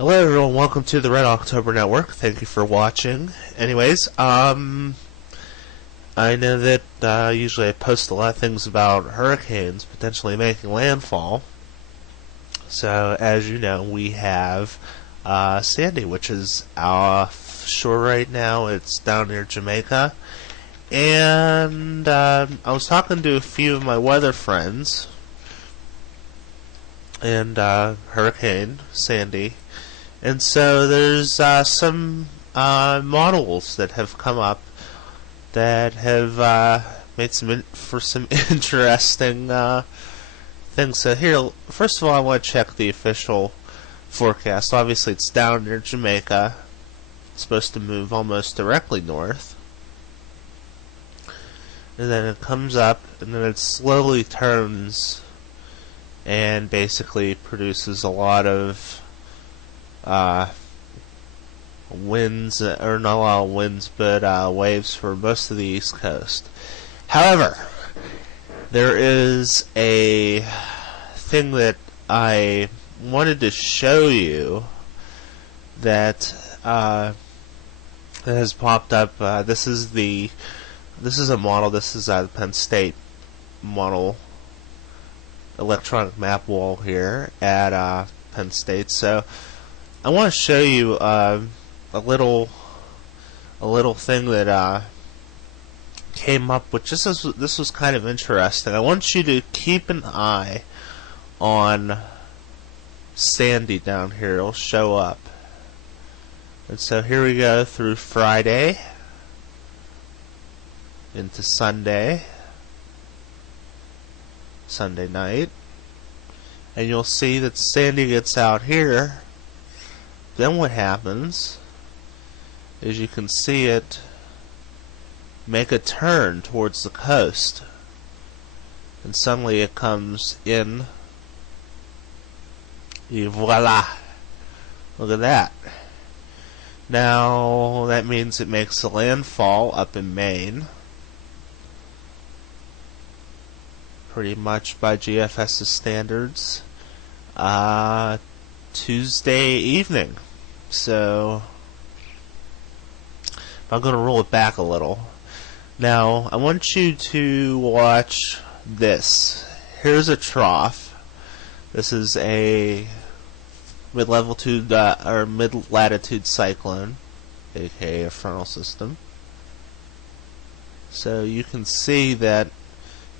Hello everyone, welcome to the Red October Network. Thank you for watching. Anyways, I know that usually I post a lot of things about hurricanes potentially making landfall. So as you know, we have Sandy, which is offshore right now. It's down near Jamaica. And I was talking to a few of my weather friends, and Hurricane Sandy. And so there's some models that have come up that have made for some interesting things. So here, first of all, I want to check the official forecast. Obviously, it's down near Jamaica. It's supposed to move almost directly north. And then it comes up, and then it slowly turns and basically produces a lot of winds, or not a lot of winds, but waves for most of the East Coast. However, there is a thing that I wanted to show you that has popped up. This is a model. This is the Penn State model electronic map wall here at Penn State. So I want to show you a little thing that came up, which this was kind of interesting. I want you to keep an eye on Sandy down here. It'll show up. And so here we go through Friday into Sunday night, and you'll see that Sandy gets out here. Then what happens is you can see it make a turn towards the coast, and suddenly it comes in. Et voila! Look at that. Now that means it makes a landfall up in Maine, pretty much by GFS's standards, Tuesday evening. So I'm going to roll it back a little. Now I want you to watch this. Here's a trough. This is a mid-latitude cyclone, aka a frontal system. So you can see that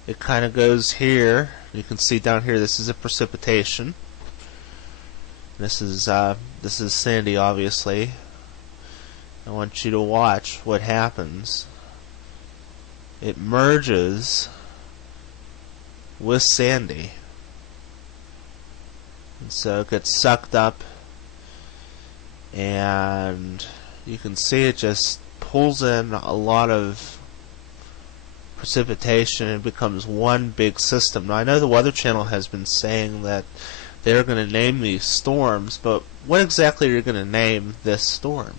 it kind of goes here. You can see down here, this is a precipitation. This is Sandy, obviously. I want you to watch what happens. It merges with Sandy, and so it gets sucked up, and you can see it just pulls in a lot of precipitation and becomes one big system. Now I know the Weather Channel has been saying that they're going to name these storms, but what exactly are you going to name this storm?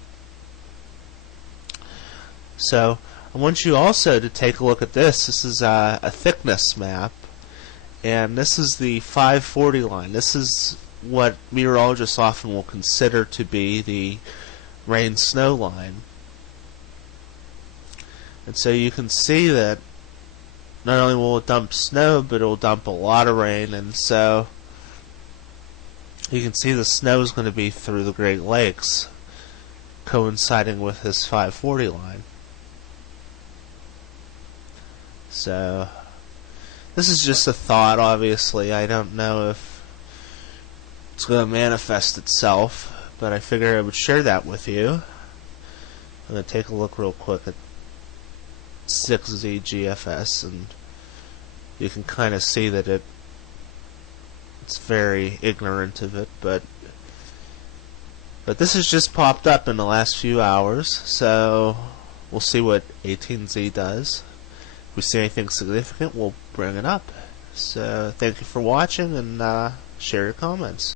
So I want you also to take a look at this. This is a thickness map, and this is the 540 line. This is what meteorologists often will consider to be the rain-snow line. And so you can see that not only will it dump snow, but it will dump a lot of rain, and so you can see the snow is going to be through the Great Lakes, coinciding with this 540 line. So this is just a thought, obviously. I don't know if it's going to manifest itself, but I figured I would share that with you. I'm going to take a look real quick at 12Z GFS, and you can kind of see that it's very ignorant of it, but this has just popped up in the last few hours, so we'll see what 18Z does. If we see anything significant, we'll bring it up. So thank you for watching, and share your comments.